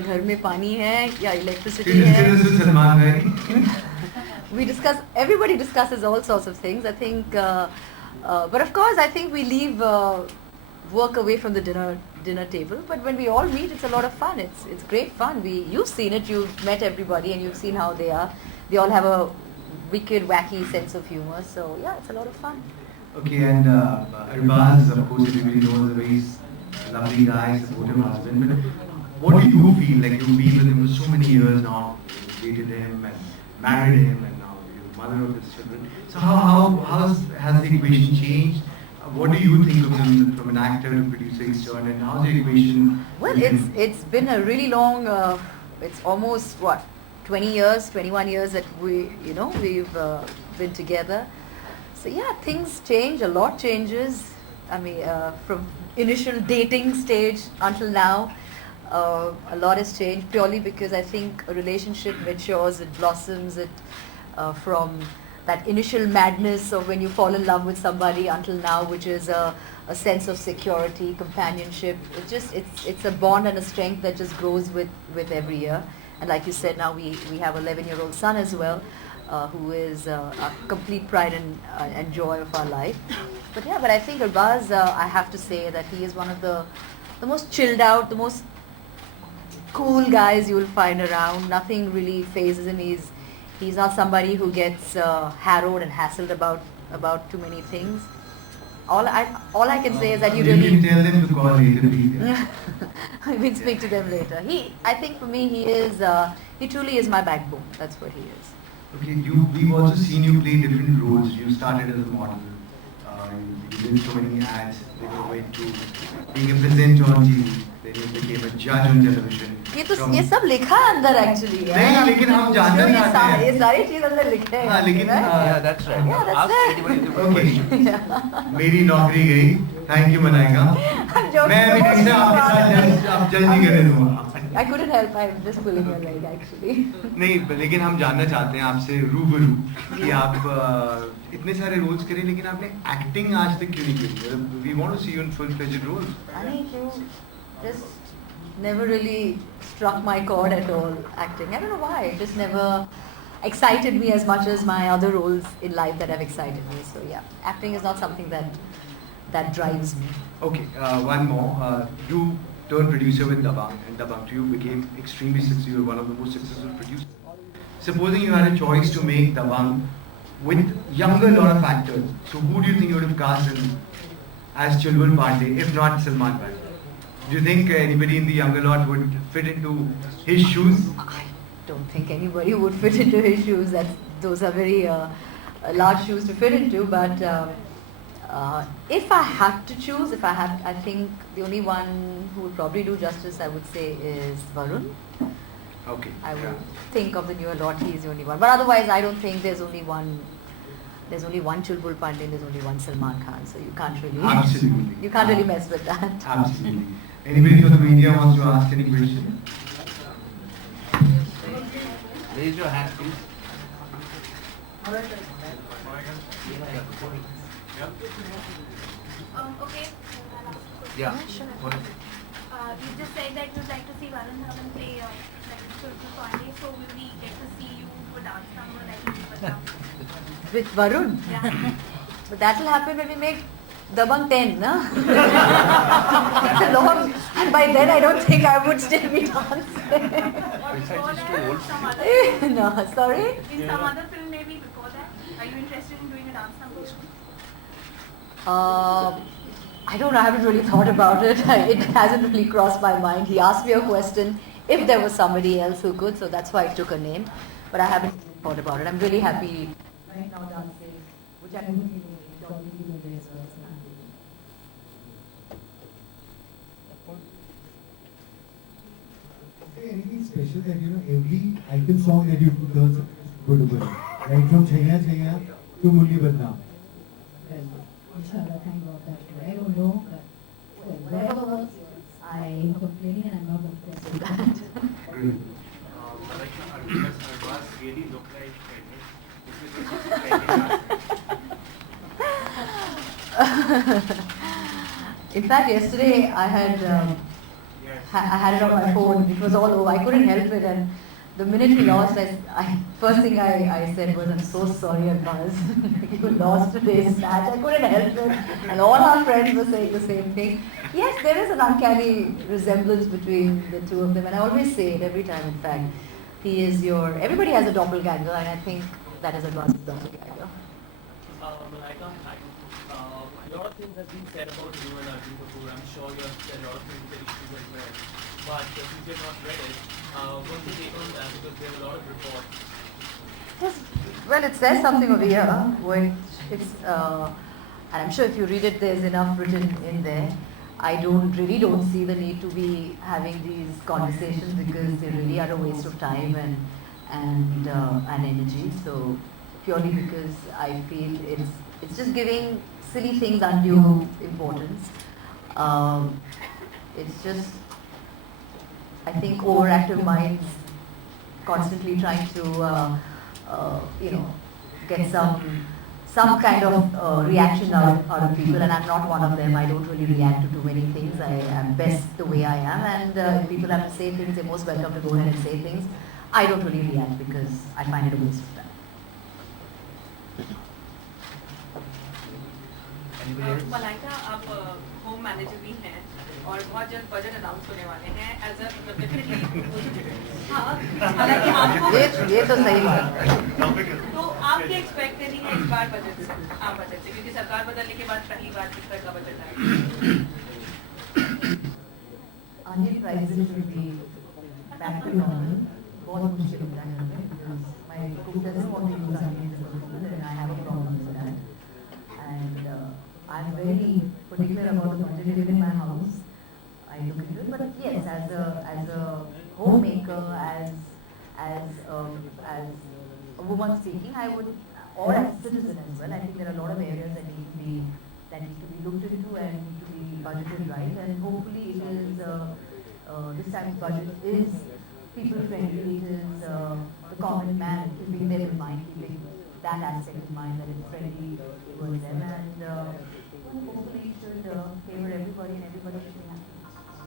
घर में पानी है या इलेक्ट्रिसिटी है. We discuss, everybody discusses all sorts of things. I think, but of course, I think we leave work away from the dinner table. But when we all meet, it's a lot of fun. It's great fun. You've seen it. You've met everybody, and you've seen how they are. They all have a wicked, wacky sense of humor. So yeah, it's a lot of fun. Okay, and Arbaz, of course, everybody knows, a very lovely guy, supportive husband. But what do you feel? Like, you've been with him for so many years now, dated him and married him, and now you're the mother of his children. So has the equation changed? What do you think of him from an actor to producer he's turned, and how's the equation? Well, it's been a really long. It's almost 20 years, 21 years that we've been together. So yeah, things change. A lot changes. I mean, from initial dating stage until now. A lot has changed purely because I think a relationship matures, it blossoms, from that initial madness of when you fall in love with somebody until now, which is a sense of security, companionship. It's a bond and a strength that just grows with every year. And like you said, now we have an 11-year-old son as well, who is a complete pride and joy of our life. But I think Arbaz, I have to say that he is one of the most chilled out, the most cool guys you will find around. Nothing really phases him. He's not somebody who gets harrowed and hassled about too many things. All I can say is that you really. You can tell them to call later, please. I will speak to them later. I think for me, he truly is my backbone. That's what he is. Okay, we've also seen you play different roles. You started as a model. You did so many ads. Then you went to being a presenter on TV. Then you became a judge on television. ये सब लिखा है अंदर actually. नहीं, लेकिन हम जानना चाहते हैं. ये सारी चीज़ अंदर लिखे हैं. हाँ, लेकिन yeah, that's right. Yeah, that's it. Okay. मेरी नौकरी गई. Thank you, Malaika. मैं अभी ठीक से आपके साथ आप जज नहीं करने दूँगा. I couldn't help. I'm just pulling your leg actually. नहीं, लेकिन हम जानना चाहते हैं आपसे रूबरू कि आप इतने सारे रोल्स करे लेकिन आपने एक्टिंग आज तक क्यों नहीं की? We want to see you in full-fledged roles. I think you just never really struck my chord at all, acting. I don't know why. It just never excited me as much as my other roles in life that have excited me. So yeah, acting is not something that drives me. Okay, one more. You turned producer with Dabang, and Dabang 2 became extremely successful. You were one of the most successful producers. Supposing you had a choice to make Dabang with younger lot of actors, so who do you think you would have cast in as Chulbul Pandey, if not Salman Bhai? Do you think anybody in the younger lot would fit into his shoes? I don't think anybody would fit into his shoes. Those are very large shoes to fit into. But if I had to choose, I think the only one who would probably do justice, I would say, is Varun. Okay. I would think of the newer lot, he is the only one. But otherwise, I don't think there's only one. There's only one Chulbul Pandey, there's only one Salman Khan, so you can't really. Absolutely. You can't really mess with that. Absolutely. Anybody from the media wants to ask any question? Raise your hand, please. Okay. Yeah. Sure. You just said that you'd like to see Varun Dhawan play like Chulbul Pandey, so will we get to see you do a dance number like you did now? With Varun? Yeah. But that will happen when we make Dabang 10, no? It's a long, and by then I don't think I would still be dancing. Before that, some other No, sorry? in some other film maybe before that, are you interested in doing a dance number? I don't know, I haven't really thought about it. It hasn't really crossed my mind. He asked me a question if there was somebody else who could, so that's why I took a name. But I haven't thought about it. I'm really happy right now dancing, which I don't even do as well. Anything special that every item song that you do does good, right from Chaya Chaya to Mulli Badnaam? Inshallah, thank God that too. I don't know, but whatever works, I am complaining and I'm not impressed with that. Malaika, Arbaz really look like In fact, yesterday I had I had it on my phone. It was all over. I couldn't help it. And the minute he lost, first thing I said was, "I'm so sorry, Abbas. You lost today's match." I couldn't help it. And all our friends were saying the same thing. Yes, there is an uncanny resemblance between the two of them. And I always say it every time, in fact. He is everybody has a doppelganger, and I think that is Abbas' doppelganger. Malaika, a lot of things have been said about you and Arjun Kapoor. I'm sure you have said a lot of things that issues as well. But since you have not read it, what's the take on that? Because there are a lot of reports. Yes, well, it says something over here, which it's, and I'm sure if you read it, there's enough written in there. I really don't see the need to be having these conversations because they really are a waste of time and energy. So purely because I feel it's just giving silly things undue importance. It's just, I think, overactive minds constantly trying to get some kind of reaction out of people, and I'm not one of them. I don't really react to too many things. I am best the way I am, and if people have to say things, they're most welcome to go ahead and say things. I don't really react because I find it a waste of time. Malaika, आप home manager भी हैं और बहुत जल्द budget announce होने वाले हैं as a definitely हाँ हालांकि आपको ये तो सही बात है। तो आप क्या एक्सपेक्ट करेंगे इस बार बजट से आप बजट से क्योंकि सरकार बदलने के बाद पहली बार इस तरह का बजट आया Onion prices will be back to normal. बहुत मुश्किल होता है हमें because my cook doesn't want to use onions in the food and I have a problem with that. And I'm very particular about the budget even in my house. I look into it, but yes, as a homemaker, as a woman speaking, I would, or as a citizen as well, I think there are a lot of areas that need to be looked into and need to be budgeted right, and hopefully it is this time's budget is people friendly. It is the common man keeping them in mind, keeping that aspect in mind, that it's friendly towards them, and hopefully it should favor everybody and everybody should be happy.